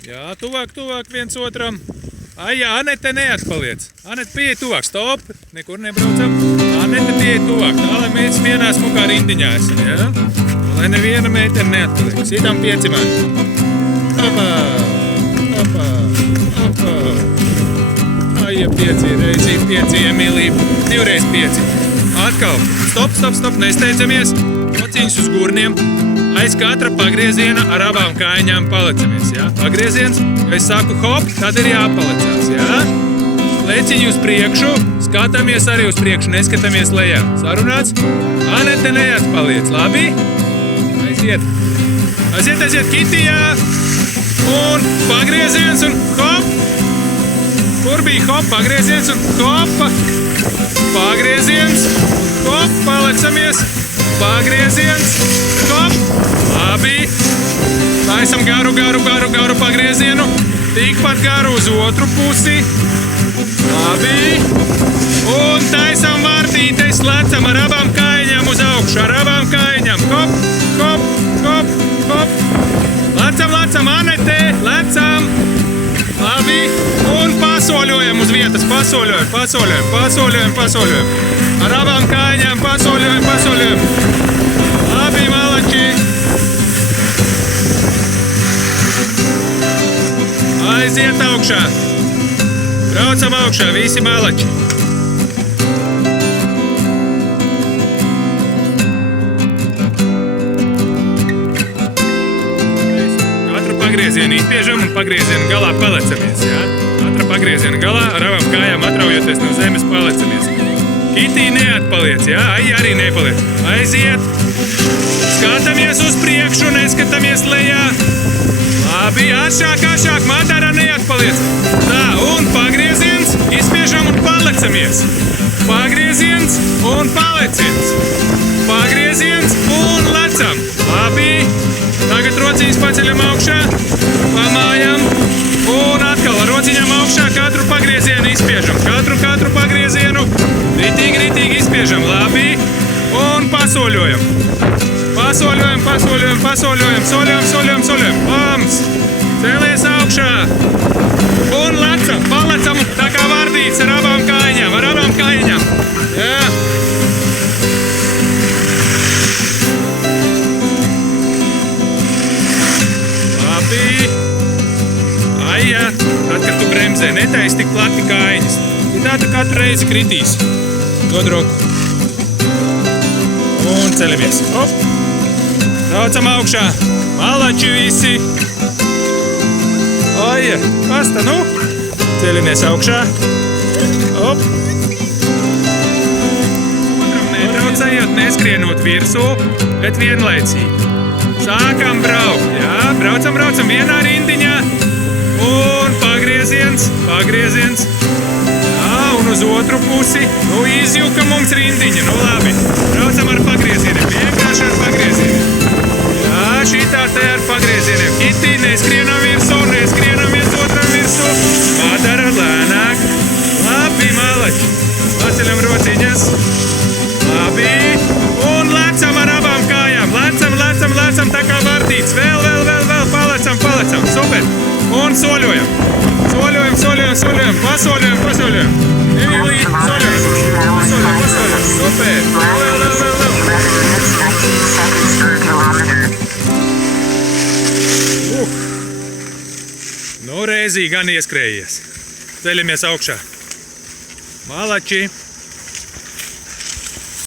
Jā, tuvāk viens otram. Ai, jā, Anete neatpaliec. Anete pieeja tuvāk, stop, nekur nebraucam. Anete pieeja tuvāk, tā, lai mēs vienā smukā rindiņā esam, jā? Lai neviena meitene neatpaliek. Sitām 5 mani. Hopā, hopā, hopā. Ai, ja 5 reizi, 5 Emīlija, 2 reiz 5. Atkal, stop, nesteidzamies. Lociņus uz gurniem. Aiz katra pagrieziena ar abām kājiņām palecamies, jā? Pagrieziens, ja es saku hop, tad ir jāpalecās, jā? Leciņi uz priekšu, skatāmies arī uz priekšu, neskatāmies lejā. Sarunāts? Anete neatpaliec, labi? Aiziet, Kitijā! Un pagrieziens un hop! Kur bija hop? Pagrieziens un hopa! Pagrieziens, hop, palecamies! Pagrieziens, hop! Labi! Taisam garu pagriezienu. Tikpat garu uz otru pusi. Labi! Un taisam vārtītes, lecam ar abām kājiņām uz augšu. Ar abām kājiņām. Hop, hop, hop, hop. Lecam, Anete, lecam. Labi! Un pasoļojam uz vietas. Pasoļojam. Ar abām kājiņām pasoļojam. Labi, malači! Aiziet augšā! Braucam augšā, visi malači! Katru pagriezienu izspiežam un pagriezienu galā palecamies, jā? Katra pagrieziena galā ar abām kājām atraujoties no zemes palecamies. Kitī neatpaliec, jā? Ai arī nepaliec. Aiziet! Skatāmies uz priekšu, neskatāmies lejā. Labi, ašāk, Madara neatpaliec. Tā, un pagrieziens, izspiežam un palecamies. Pagrieziens un paleciens. Pagrieziens un lecam. Labi, tagad rociņas paceļam augšā, pamājam. Un atkal ar rociņām augšā katru pagriezienu izspiežam. Katru pagriezienu ritīgi izspiežam. Labi, un pasoļojam. Soļojam. Pams! Cēlies augšā! Un lecam, palecam tā kā vārdīts ar abām kājiņām. Jā! Labi! Ai, jā! Tad, kad tu bremzē, netaisi tik plati kājiņas. Tā tu katru reizi kritīs. Dod roku. Un ceļamies. Hop! Braucam augšā. Malači visi. Ai, kas ta nu? Ceļamies augšā. Hop. Nebraucējot, neskrienot virsū, bet vienlaicīgi. Sākam braukt, jā? Braucam vienā rindiņā. Un pagrieziens. Jā, un uz otru pusi. Nu, izjuka mums rindiņa. Nu, labi. Braucam ar pagriezieniem. Vienkārši ar pagriezieniem. Jā, šitā te ar pagriezieniem. Kitī, neskrienam viens otram virsū. Madara lēnāk. Labi, malači. Paceļam rociņas. Labi. Un lecam ar abām kājām. Lecam tā kā vārdīts. Vēl. Palecam. Super. Un soļojam. Pasoļojam. Emīlija, soļojam. Super. Vēl. Nu, reizī gan ieskrējies. Ceļamies augšā. Malači.